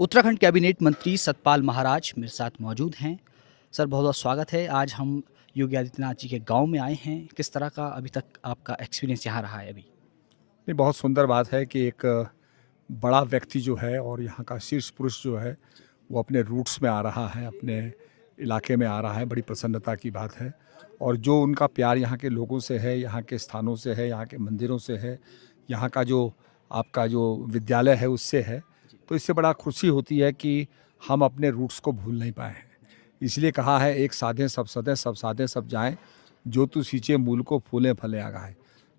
Uttarakhand cabinet मंत्री सतपाल महाराज मेरे साथ मौजूद हैं। सर बहुत-बहुत स्वागत है। आज हम योगी आदित्यनाथ जी के गाँव में आए हैं। किस तरह का अभी तक आपका एक्सपीरियंस यहाँ रहा है अभी? नहीं, बहुत सुंदर बात है कि एक बड़ा व्यक्ति जो है और यहाँ का शीर्ष पुरुष जो है, वो अपने रूट्स में आ रहा है, अपने इलाके में आ रहा है, बड़ी प्रसन्नता की बात है। और जो उनका प्यार यहाँ के लोगों से है, यहाँ के स्थानों से है, यहाँ के मंदिरों से है, यहाँ का जो आपका जो विद्यालय है उससे है, तो इससे बड़ा खुशी होती है कि हम अपने रूट्स को भूल नहीं पाए हैं। इसलिए कहा है, एक साधें सब सदें, सब साधें सब जाएँ, जो तू सींचे मूल को फूलें फलें आगाहे।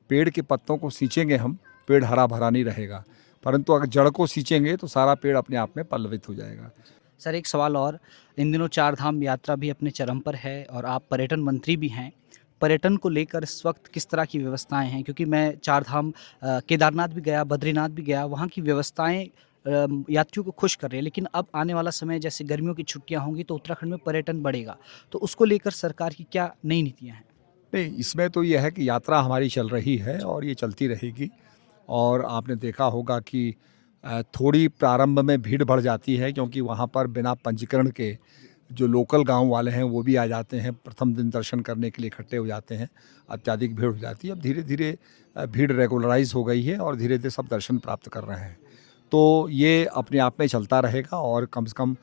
पेड़ के पत्तों को सींचेंगे हम, पेड़ हरा-भरा नहीं रहेगा, परंतु अगर जड़ को सींचेंगे तो सारा पेड़ अपने आप में पल्लवित हो जाएगा। सर एक सवाल और, इन दिनों चार धाम यात्रा भी अपने चरम पर है और आप पर्यटन मंत्री भी हैं। पर्यटन को लेकर इस वक़्त किस तरह की व्यवस्थाएँ हैं? क्योंकि मैं चार धाम केदारनाथ भी गया, बद्रीनाथ भी गया, वहाँ की व्यवस्थाएँ यात्रियों को खुश कर रही है। लेकिन अब आने वाला समय जैसे गर्मियों की छुट्टियाँ होंगी तो उत्तराखंड में पर्यटन बढ़ेगा। तो उसको लेकर सरकार की क्या नई नीतियाँ हैं? नहीं, इसमें तो ये है कि यात्रा हमारी चल रही है और ये चलती रहेगी। और आपने देखा होगा कि थोड़ी प्रारंभ में भीड़ बढ़ जाती है, क्योंकि वहाँ पर बिना पंजीकरण के जो लोकल गाँव वाले हैं वो भी आ जाते हैं, प्रथम दिन दर्शन करने के लिए इकट्ठे हो जाते हैं, अत्यधिक भीड़ हो जाती है। अब धीरे-धीरे भीड़ रेगुलराइज़ हो गई है और धीरे-धीरे सब दर्शन प्राप्त कर रहे हैं। तो ये अपने आप में चलता रहेगा और कम से कम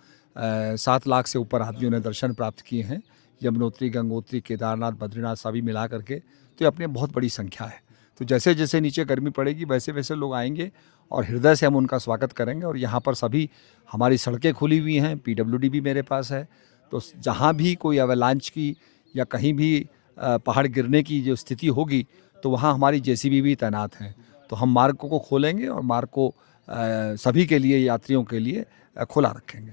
7 लाख से ऊपर आदमियों ने दर्शन प्राप्त किए हैं। यमुनोत्री, गंगोत्री, केदारनाथ, बद्रीनाथ सभी मिला करके, तो ये अपनी बहुत बड़ी संख्या है। तो जैसे-जैसे नीचे गर्मी पड़ेगी वैसे-वैसे लोग आएँगे और हृदय से हम उनका स्वागत करेंगे। और यहाँ पर सभी हमारी सड़कें खुली हुई हैं, पीडब्ल्यूडी भी मेरे पास है। तो जहाँ भी कोई अवलांच की या कहीं भी पहाड़ गिरने की जो स्थिति होगी, तो वहाँ हमारी जेसीबी भी तैनात हैं। तो हम मार्ग को खोलेंगे और मार्ग को सभी के लिए, यात्रियों के लिए खुला रखेंगे।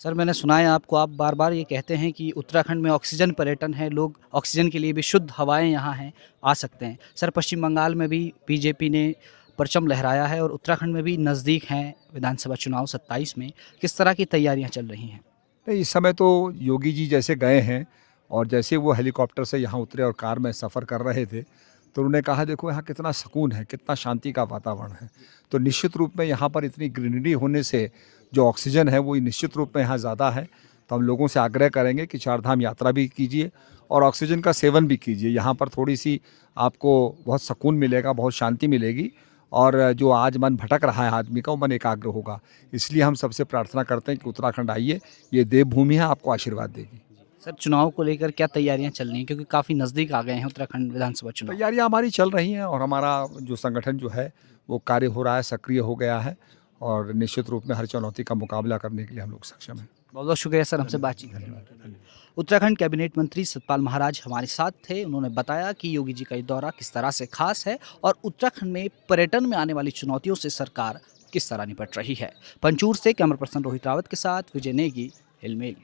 सर मैंने सुना है आपको, आप बार-बार ये कहते हैं कि उत्तराखंड में ऑक्सीजन पर्यटन है, लोग ऑक्सीजन के लिए भी शुद्ध हवाएँ यहाँ हैं, आ सकते हैं। सर पश्चिम बंगाल में भी बीजेपी ने परचम लहराया है और उत्तराखंड में भी नज़दीक हैं विधानसभा चुनाव 27 में। किस तरह की तैयारियाँ चल रही हैं? नहीं, इस समय तो योगी जी जैसे गए हैं और जैसे वो हेलीकॉप्टर से यहाँ उतरे और कार में सफ़र कर रहे थे, तो उन्होंने कहा देखो यहाँ कितना सुकून है, कितना शांति का वातावरण है। तो निश्चित रूप में यहाँ पर इतनी ग्रीनरी होने से जो ऑक्सीजन है वो निश्चित रूप में यहाँ ज़्यादा है। तो हम लोगों से आग्रह करेंगे कि चार धाम यात्रा भी कीजिए और ऑक्सीजन का सेवन भी कीजिए। यहाँ पर थोड़ी-सी आपको बहुत सुकून मिलेगा, बहुत शांति मिलेगी और जो आज मन भटक रहा है आदमी का, वो मन एकाग्र होगा। इसलिए हम सबसे प्रार्थना करते हैं कि उत्तराखंड आइए, ये देवभूमि है, आपको आशीर्वाद देगी। सर चुनाव को लेकर क्या तैयारियाँ चल रही हैं? क्योंकि काफ़ी नज़दीक आ गए हैं उत्तराखंड विधानसभा चुनाव। तैयारियाँ हमारी चल रही हैं और हमारा जो संगठन जो है, वो कार्य हो रहा है, सक्रिय हो गया है और निश्चित रूप में हर चुनौती का मुकाबला करने के लिए हम लोग सक्षम हैं। बहुत-बहुत शुक्रिया सर हमसे धन्यवाद, बातचीत करने धन्यवाद, के लिए। धन्यवाद। उत्तराखंड कैबिनेट मंत्री सतपाल महाराज हमारे साथ थे। उन्होंने बताया कि योगी जी का ये दौरा किस तरह से खास है और उत्तराखंड में पर्यटन में आने वाली चुनौतियों से सरकार किस तरह निपट रही है। पंचूर से कैमरा पर्सन रोहित रावत के साथ विजय नेगी, हिलमेल।